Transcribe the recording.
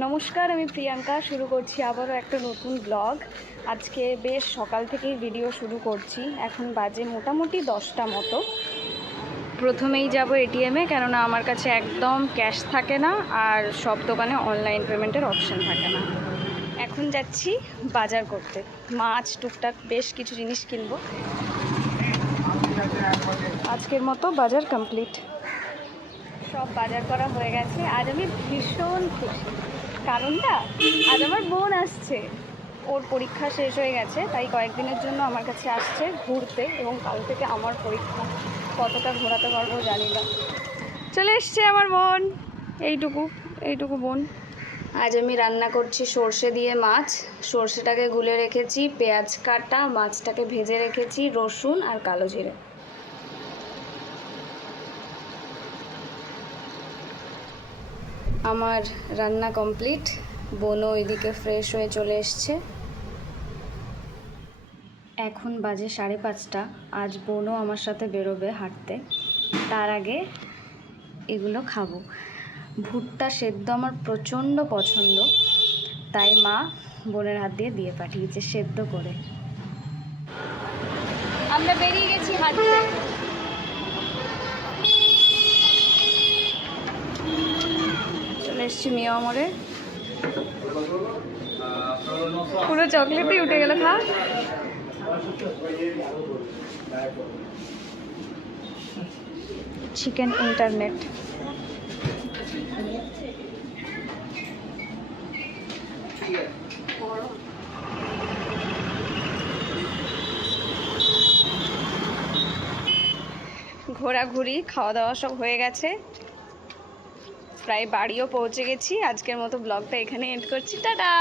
নমস্কার, আমি প্রিয়াঙ্কা। শুরু করছি আবারও একটা নতুন ব্লগ। আজকে বেশ সকাল থেকেই ভিডিও শুরু করছি। এখন বাজে মোটামুটি 10টা মতো। প্রথমেই যাব এটিএমে, কেননা আমার কাছে একদম ক্যাশ থাকে না, আর সব দোকানে অনলাইন পেমেন্টের অপশান থাকে না। এখন যাচ্ছি বাজার করতে, মাছ টুকটাক বেশ কিছু জিনিস কিনবো। আজকের মতো বাজার কমপ্লিট, সব বাজার করা হয়ে গেছে। আজ আমি ভীষণ খুশি, কারণটা আজ আমার বোন আসছে। ওর পরীক্ষা শেষ হয়ে গেছে, তাই কয়েকদিনের জন্য আমার কাছে আসছে ঘুরতে, এবং কাল থেকে আমার পরীক্ষা। কতটা ঘোরাতে পারবো জানি না। চলে এসছে আমার বোন, এইটুকু এইটুকু বোন। আজ আমি রান্না করছি সর্ষে দিয়ে মাছ। সর্ষেটাকে গুলে রেখেছি, পেঁয়াজ কাটা, মাছটাকে ভেজে রেখেছি, রসুন আর কালো জিরে। আমার রান্না কমপ্লিট। বোনও ওইদিকে ফ্রেশ হয়ে চলে এসছে। এখন বাজে 5:30। আজ বোনও আমার সাথে বেরোবে হাঁটতে। তার আগে এগুলো খাবো। ভুট্টা সেদ্ধ আমার প্রচণ্ড পছন্দ, তাই মা বোনের হাত দিয়ে পাঠিয়েছে সেদ্ধ করে। আমরা বেরিয়ে গেছি হাঁটতে। চলে এসছি মিয়া মোড়ে। পুরো চকলেটই উঠে গেল। খা। Chicken internet. ঘোরাঘুরি খাওয়া দাওয়া সব হয়ে গেছে, প্রায় বাড়িও পৌঁছে গেছি। আজকের মতো ব্লগটা এখানে এন্ড করছি। টাটা।